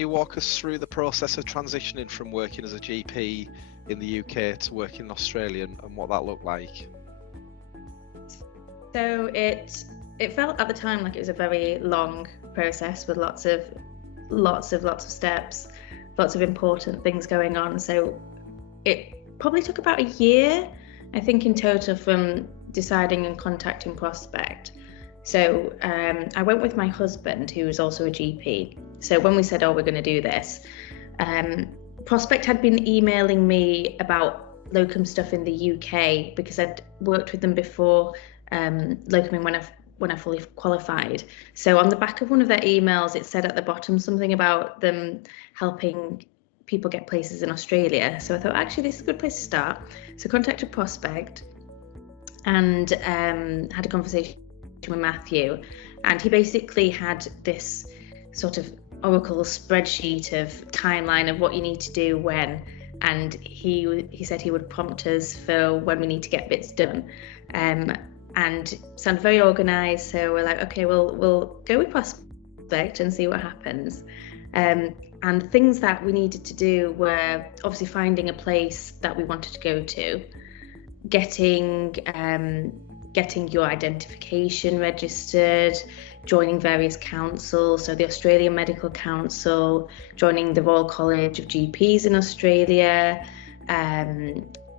you walk us through the process of transitioning from working as a GP in the UK to working in Australia and what that looked like? So it felt at the time like it was a very long process with lots of steps, lots of important things going on. So it probably took about a year, I think, in total from deciding and contacting Prospect. So I went with my husband, who was also a GP. So when we said, oh, we're going to do this, Prospect had been emailing me about locum stuff in the UK because I'd worked with them before, locuming when I fully qualified. So on the back of one of their emails, it said at the bottom something about them helping people get places in Australia. So I thought, actually, this is a good place to start. So I contacted Prospect and had a conversation with Matthew, and he basically had this sort of Oracle spreadsheet of timeline of what you need to do when, and he said he would prompt us for when we need to get bits done, and sounded very organised. So we're like, okay, we'll go with Prospect and see what happens. And things that we needed to do were obviously finding a place that we wanted to go to, getting your identification registered, joining various councils, so the Australian Medical Council, joining the Royal College of GPs in Australia,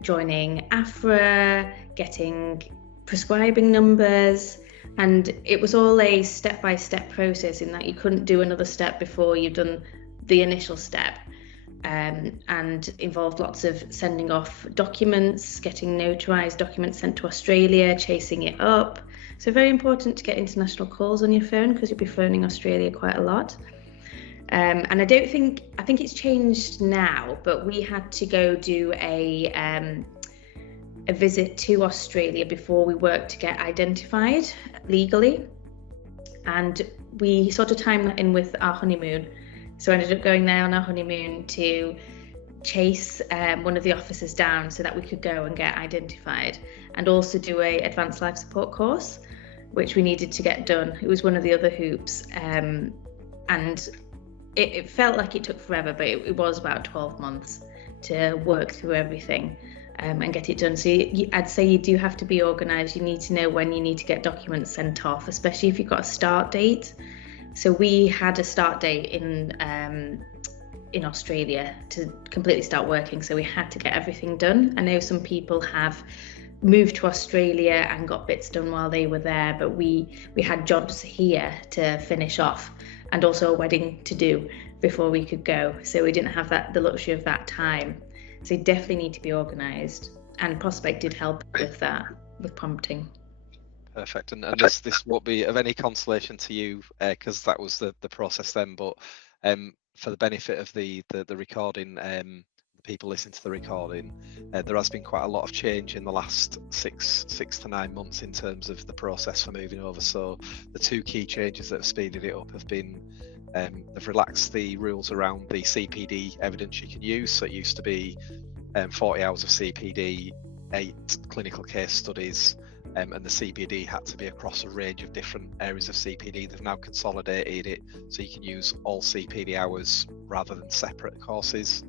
joining AFRA, getting prescribing numbers. And it was all a step-by-step process in that you couldn't do another step before you've done the initial step. And involved lots of sending off documents, getting notarized documents sent to Australia, chasing it up. So very important to get international calls on your phone because you'll be phoning Australia quite a lot. And I think it's changed now, but we had to go do a visit to Australia before we worked to get identified legally. And we sort of timed that in with our honeymoon. So I ended up going there on our honeymoon to chase one of the officers down so that we could go and get identified, and also do a advanced life support course, which we needed to get done. It was one of the other hoops, and it felt like it took forever, but it was about 12 months to work through everything and get it done. So I'd say you do have to be organised. You need to know when you need to get documents sent off, especially if you've got a start date. So we had a start date in Australia to completely start working, so we had to get everything done. I know some people have moved to Australia and got bits done while they were there, but we had jobs here to finish off and also a wedding to do before we could go. So we didn't have the luxury of that time. So you definitely need to be organised, and Prospect did help with that, with prompting. Perfect. And this won't be of any consolation to you because that was the process then, but for the benefit of the recording, the people listening to the recording, there has been quite a lot of change in the last six to 9 months in terms of the process for moving over. So the two key changes that have speeded it up have been they've relaxed the rules around the CPD evidence you can use. So it used to be 40 hours of CPD, 8 clinical case studies, and the CPD had to be across a range of different areas of CPD. They've now consolidated it so you can use all CPD hours rather than separate courses.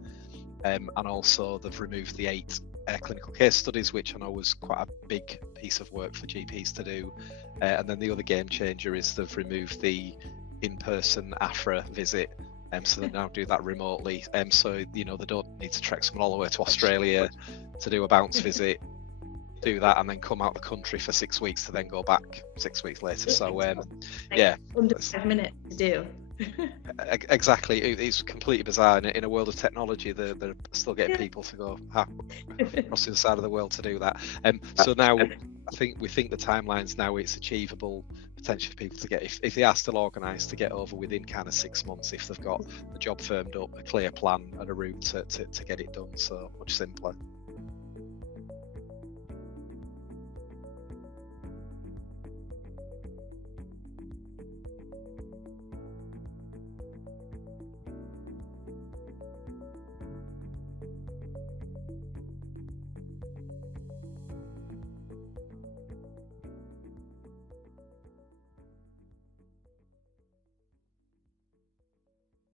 And also they've removed the 8 clinical case studies, which I know was quite a big piece of work for GPs to do. And then the other game changer is they've removed the in-person AFRA visit, so they now do that remotely. So they don't need to trek someone all the way to Australia to do a bounce visit, do that and then come out the country for 6 weeks to then go back 6 weeks later. So yeah, under 5 minutes to do. Exactly. It's completely bizarre. In a world of technology, they're still getting people to go across the other side of the world to do that. So now we think the timelines now it's achievable potentially for people to get, if they are still organised, to get over within kind of 6 months if they've got the job firmed up, a clear plan and a route to get it done. So much simpler.